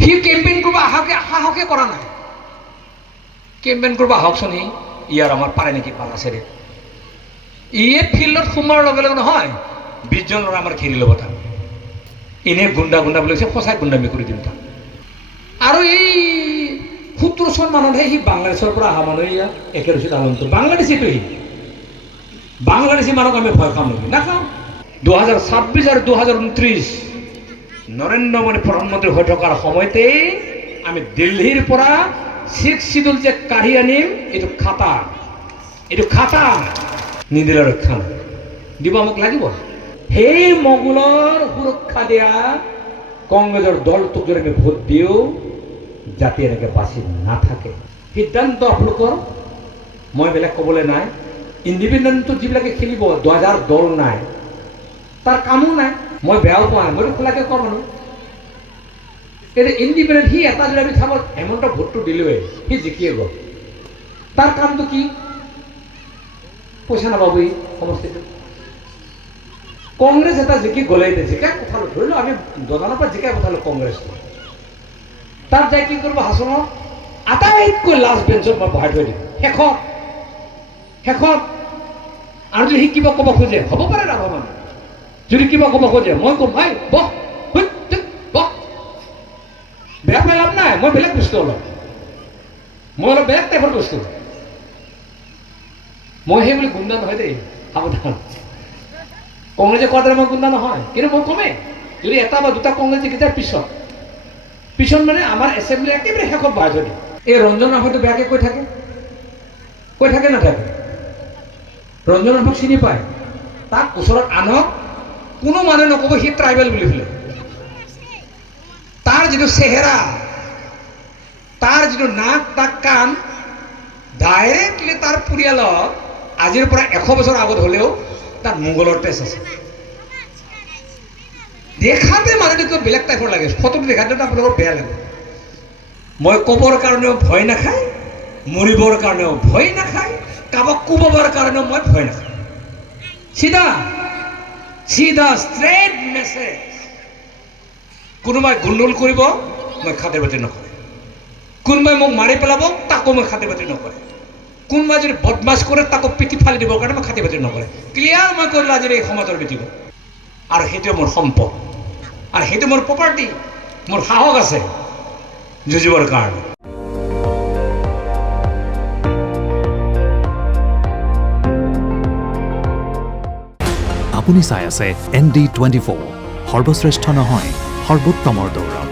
সি campaign কৰিব সাহসে কৰা নাই। কেম্পেইন কৰিব আহকচোন, ইয়াৰ আমাৰ পাৰে নেকি পালাচেৰে। ইয়ে ফিল্ডত সোমোৱাৰ লগে লগে নহয় 20 জন ল'ৰা আমাৰ ঘেৰি ল'ব তাক। এনেই গুণ্ডা বুলি কৈছে, সঁচাই গুণ্ডামি কৰি দিম তাক। আৰু এই 17 চন মানতহে সি বাংলাদেশৰ পৰা অহা মানুহ, ইয়াত একে ৰচিত আলমটো বাংলাদেশীটো। সি বাংলাদেশী মানুহক আমি ভয় খাম নেকি? নাখাওঁ। 2026 আৰু 2029 নৰেন্দ্ৰ মোদী প্ৰধানমন্ত্ৰী হৈ থকাৰ সময়তেই আমি দিল্লীৰ পৰা 6 শিডিউল যে কাঢ়ি আনিম, এইটো খাটা নিদিলে ৰক্ষা নাই। দিব মোক লাগিব। সেই মগুলৰ সুৰক্ষা দিয়া কংগ্ৰেছৰ দলটোক যদি আমি ভোট দিওঁ, যাতে এনেকে বাচি নাথাকে। সিদ্ধান্ত আপোনালোকৰ, মই বেলেগ ক'বলৈ নাই। ইণ্ডিপেণ্ডেণ্টত যিবিলাকে খেলিব, যাৰ দল নাই, তাৰ কামো নাই। মই বেয়াও পোৱা নাই, মইতো খোলাকে কওঁ মানুহ। এতিয়া ইণ্ডিপেণ্ডেণ্ট সি এটা যদি আমি চাব হেমন্ত ভোটটো দিলোৱে, সি জিকিয়ে গ'ল। তাৰ কামটো কি? পইচা নাপাবই সমষ্টিটো। কংগ্ৰেছ এটা জিকি গ'লেই জিকাই পঠালো, ধৰি লওঁ আমি দোকানৰ পৰা জিকাই পঠালো কংগ্ৰেছটো। তাত যাই কি কৰিব? হাছনক আটাইতকৈ লাষ্ট বেঞ্চত মই বহাই থৈ দিম। শেষত আৰু যদি সি কিবা ক'ব খোজে, হ'ব পাৰে ৰাভমান, যদি কিবা ক'ব খোজে মই ক'ম, ভাই বহ, বেয়া পাই লাভ নাই। মই বেলেগ বস্তু মই অলপ বেলেগ টাইপৰ বস্তু। মই সেই বুলি গুণ্ডা নহয় দেই, সাৱধান। কংগ্ৰেছে কোৱাৰ দৰে মই গুণ্ডা নহয়, কিন্তু মই কমেই যদি এটা বা দুটা কংগ্ৰেছ জিকিতাৰ পিছত মানে আমাৰ এছেম্বলি একেবাৰে শেষত বহাই থৈ দিম। এই ৰঞ্জন ৰাভটো বেয়াকে কৈ থাকে নাথাকে। ৰঞ্জন ৰাভক চিনি পায়, তাক ওচৰত আনক, কোনো মানুহে নক'ব সি ট্ৰাইবেল বুলি পেলাই। তাৰ যিটো চেহেৰা, তাৰ যিটো নাক তাক কাণ, ডাইৰেক্টলি তাৰ পৰিয়ালত আজিৰ পৰা 100 বছৰ আগত হ'লেও তাত মোগলৰ তেজ আছে। দেখাতে মানুহটো বেলেগ টাইপৰ লাগে, ফটোটো দেখাতে আপোনালোকৰ বেয়া লাগে। মই ক'বৰ কাৰণেও ভয় নাখায়, মৰিবৰ কাৰণেও ভয় নাখায়, কাৰোবাক কোবাবৰ কাৰণেও মই ভয় নাখায়। চিধা ষ্ট্ৰেইট মেছেজ। কোনোবাই গোণ্ডগোল কৰিব, মই খাতিৰ বাতি নকৰে। কোনোবাই মোক মাৰি পেলাব, তাকো মই খাতিৰ বাতি নকৰে। কোনোবাই যদি বদমাছ কৰে, তাকো পিঠি ফালি দিবৰ কাৰণে মই খাতিৰ বাতি নকৰে। ক্লিয়াৰ মই কৰিলোঁ আজিৰ এই সমাজৰ ভিত্তিত। আৰু সেইটোৱে মোৰ সম্পদ, আৰু সেইটো মোৰ প্ৰপাৰ্টি। মোৰ সাহস আছে যুঁজিবৰ কাৰণে। আপুনি চাই আছে ND24, সৰ্বশ্ৰেষ্ঠ নহয় সৰ্বোত্তমৰ দৌৰ।